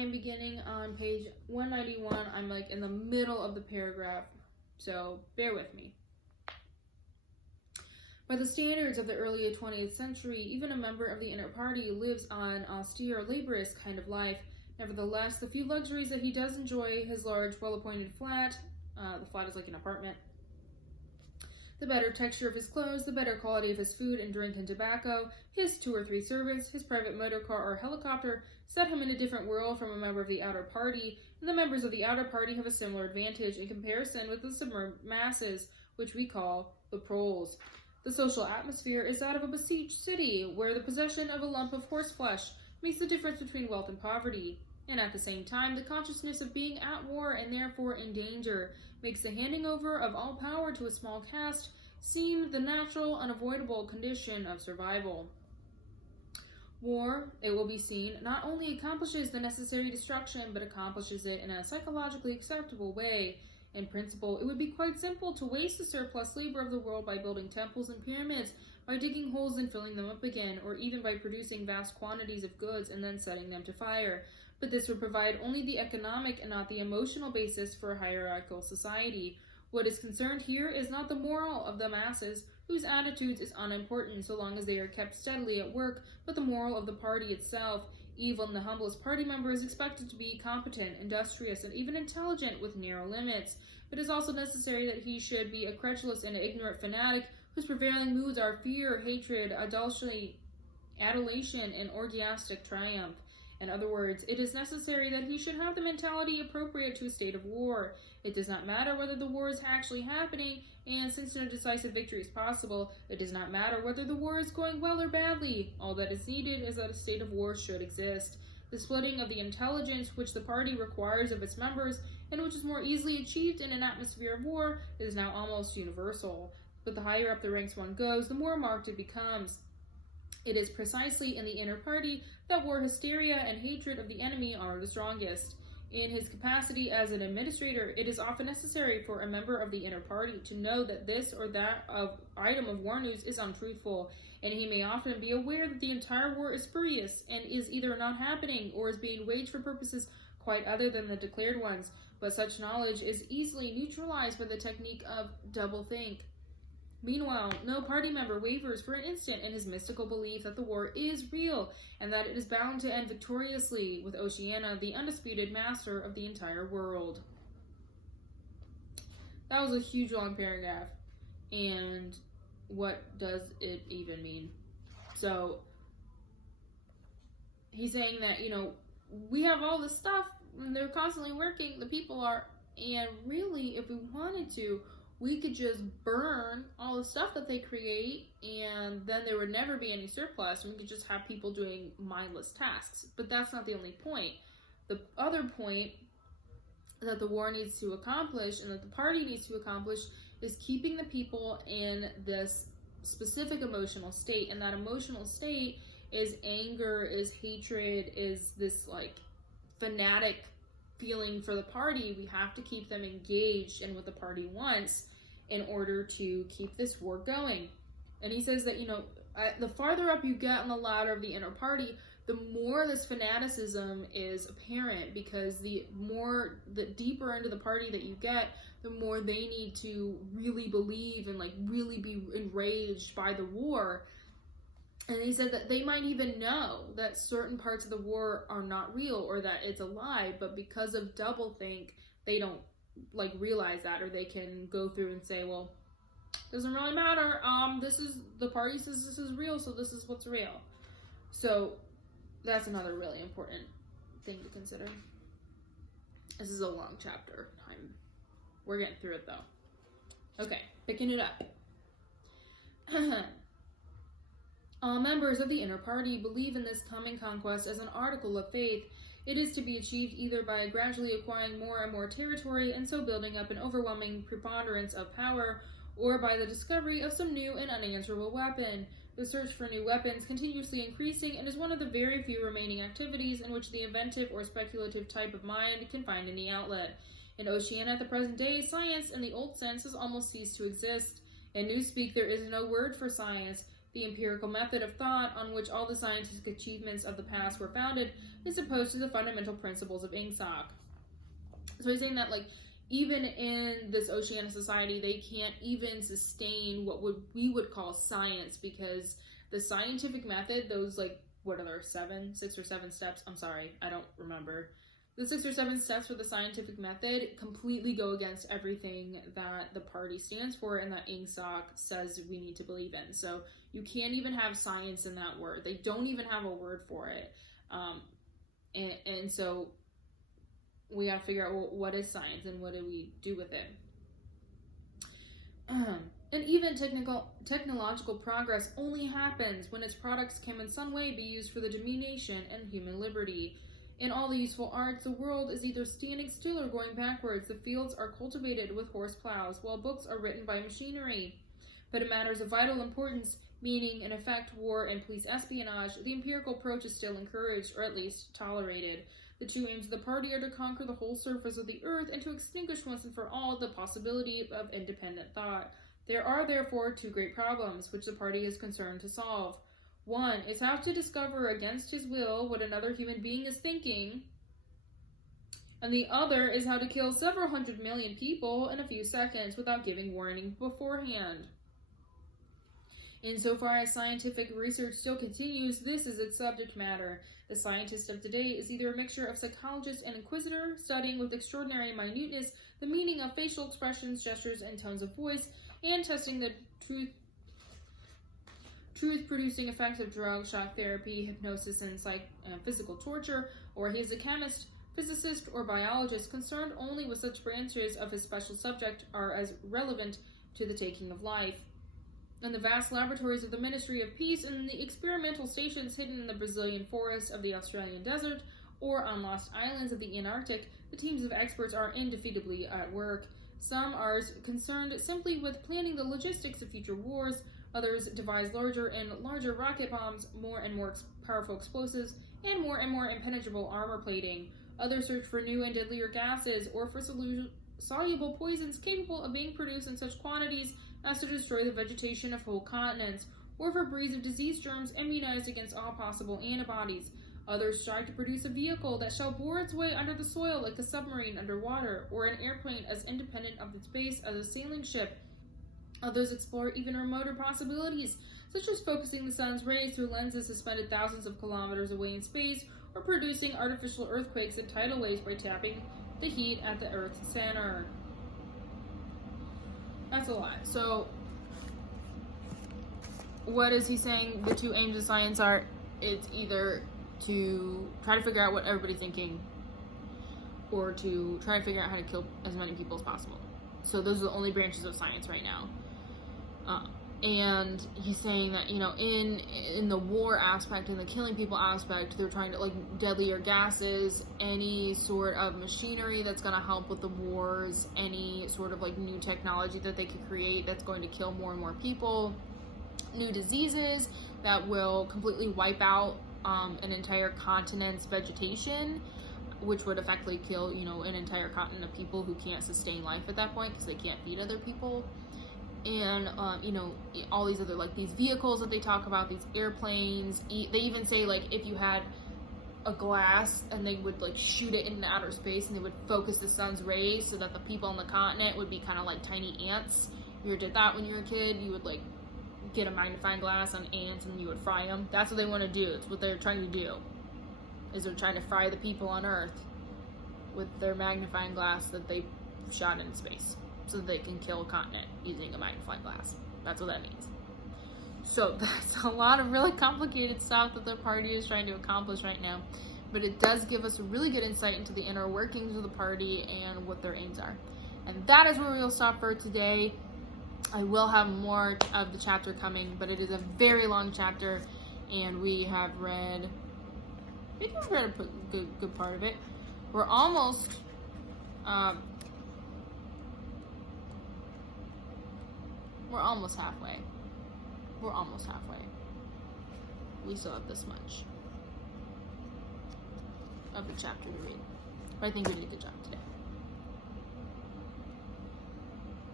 am beginning on page 191. I'm like in the middle of the paragraph, so bear with me. By the standards of the early 20th century, even a member of the inner party lives an austere, laborious kind of life. Nevertheless, the few luxuries that he does enjoy, his large, well-appointed flat, the flat is like an apartment, the better texture of his clothes, the better quality of his food and drink and tobacco, his 2 or 3 servants, his private motor car or helicopter, set him in a different world from a member of the outer party, and the members of the outer party have a similar advantage in comparison with the submerged masses, which we call the proles. The social atmosphere is that of a besieged city, where the possession of a lump of horseflesh makes the difference between wealth and poverty, and at the same time, the consciousness of being at war and therefore in danger makes the handing over of all power to a small caste seem the natural, unavoidable condition of survival. War, it will be seen, not only accomplishes the necessary destruction, but accomplishes it in a psychologically acceptable way. In principle, it would be quite simple to waste the surplus labor of the world by building temples and pyramids, by digging holes and filling them up again, or even by producing vast quantities of goods and then setting them to fire. But this would provide only the economic and not the emotional basis for a hierarchical society. What is concerned here is not the moral of the masses, whose attitudes is unimportant so long as they are kept steadily at work, but the moral of the party itself. Even the humblest party member is expected to be competent, industrious, and even intelligent with narrow limits. But it is also necessary that he should be a credulous and ignorant fanatic whose prevailing moods are fear, hatred, adulation, and orgiastic triumph. In other words, it is necessary that he should have the mentality appropriate to a state of war. It does not matter whether the war is actually happening, and since no decisive victory is possible, it does not matter whether the war is going well or badly. All that is needed is that a state of war should exist. The splitting of the intelligence which the party requires of its members, and which is more easily achieved in an atmosphere of war, is now almost universal. But the higher up the ranks one goes, the more marked it becomes. It is precisely in the inner party that war hysteria and hatred of the enemy are the strongest. In his capacity as an administrator, it is often necessary for a member of the inner party to know that this or that item of war news is untruthful, and he may often be aware that the entire war is spurious and is either not happening or is being waged for purposes quite other than the declared ones. But such knowledge is easily neutralized by the technique of doublethink. Meanwhile, no party member wavers for an instant in his mystical belief that the war is real and that it is bound to end victoriously, with Oceania the undisputed master of the entire world. That was a huge long paragraph, and what does it even mean? So, he's saying that, we have all this stuff, and they're constantly working, the people are, and really, if we wanted to, we could just burn all the stuff that they create, and then there would never be any surplus, and we could just have people doing mindless tasks. But that's not the only point. The other point that the war needs to accomplish, and that the party needs to accomplish, is keeping the people in this specific emotional state. And that emotional state is anger, is hatred, is this fanatic feeling for the party. We have to keep them engaged in what the party wants in order to keep this war going. And he says that, the farther up you get on the ladder of the inner party, the more this fanaticism is apparent, because the deeper into the party that you get, the more they need to really believe and really be enraged by the war. And he said that they might even know that certain parts of the war are not real or that it's a lie, but because of doublethink, they don't realize that, or they can go through and say, well, doesn't really matter. The party says this is real, so this is what's real. So that's another really important thing to consider. This is a long chapter. We're getting through it though. Okay, picking it up. All members of the inner party believe in this coming conquest as an article of faith. It is to be achieved either by gradually acquiring more and more territory and so building up an overwhelming preponderance of power, or by the discovery of some new and unanswerable weapon. The search for new weapons continuously increasing, and is one of the very few remaining activities in which the inventive or speculative type of mind can find any outlet. In Oceania at the present day, science in the old sense has almost ceased to exist. In Newspeak there is no word for science. The empirical method of thought on which all the scientific achievements of the past were founded is opposed to the fundamental principles of Ingsoc. So he's saying that, like, even in this Oceania society, they can't even sustain what we would call science, because the scientific method, those, like, what are there, 6 or 7 steps? I'm sorry, I don't remember. The 6 or 7 steps for the scientific method completely go against everything that the party stands for and that Ingsoc says we need to believe in. So you can't even have science in that word. They don't even have a word for it. And so we got to figure out, well, what is science and what do we do with it? And even technological progress only happens when its products can in some way be used for the diminution and human liberty. In all the useful arts, the world is either standing still or going backwards. The fields are cultivated with horse plows, while books are written by machinery. But in matters of vital importance, meaning, in effect, war and police espionage, the empirical approach is still encouraged, or at least tolerated. The two aims of the party are to conquer the whole surface of the earth and to extinguish once and for all the possibility of independent thought. There are, therefore, 2 great problems which the party is concerned to solve. One is how to discover against his will what another human being is thinking, and the other is how to kill several 100 million people in a few seconds without giving warning beforehand. Insofar as scientific research still continues, this is its subject matter. The scientist of today is either a mixture of psychologist and inquisitor, studying with extraordinary minuteness the meaning of facial expressions, gestures, and tones of voice, and testing the truth-producing effects of drugs, shock therapy, hypnosis, and physical torture, or he is a chemist, physicist, or biologist concerned only with such branches of his special subject are as relevant to the taking of life. In the vast laboratories of the Ministry of Peace and the experimental stations hidden in the Brazilian forests of the Australian desert or on lost islands of the Antarctic, the teams of experts are indefeatably at work. Some are concerned simply with planning the logistics of future wars. Others devise larger and larger rocket bombs, more and more powerful explosives, and more impenetrable armor plating. Others search for new and deadlier gases or for soluble poisons capable of being produced in such quantities as to destroy the vegetation of whole continents, or for breeds of disease germs immunized against all possible antibodies. Others strive to produce a vehicle that shall bore its way under the soil like a submarine underwater, or an airplane as independent of its base as a sailing ship. Others explore even remoter possibilities, such as focusing the sun's rays through lenses suspended thousands of kilometers away in space, or producing artificial earthquakes and tidal waves by tapping the heat at the Earth's center. That's a lot. So, what is he saying the 2 aims of science are? It's either to try to figure out what everybody's thinking, or to try to figure out how to kill as many people as possible. So those are the only branches of science right now. And he's saying that, in the war aspect, in the killing people aspect, they're trying to, like, deadlier gases, any sort of machinery that's going to help with the wars, any sort of, like, new technology that they could create that's going to kill more and more people, new diseases that will completely wipe out an entire continent's vegetation, which would effectively kill, an entire continent of people who can't sustain life at that point because they can't feed other people. And, all these other, like, these vehicles that they talk about, these airplanes, they even say, like, if you had a glass and they would, like, shoot it into outer space and they would focus the sun's rays so that the people on the continent would be kind of like tiny ants. You ever did that when you were a kid? You would, like, get a magnifying glass on ants and you would fry them. That's what they want to do. It's what they're trying to do, is they're trying to fry the people on Earth with their magnifying glass that they shot into space, so that they can kill a continent using a magnifying glass. That's what that means. So that's a lot of really complicated stuff that the party is trying to accomplish right now. But it does give us a really good insight into the inner workings of the party and what their aims are. And that is where we'll stop for today. I will have more of the chapter coming, but it is a very long chapter, and we have read, I think we've read a good part of it. We're almost, we're almost halfway. We still have this much of the chapter to read. But I think we did a good job today.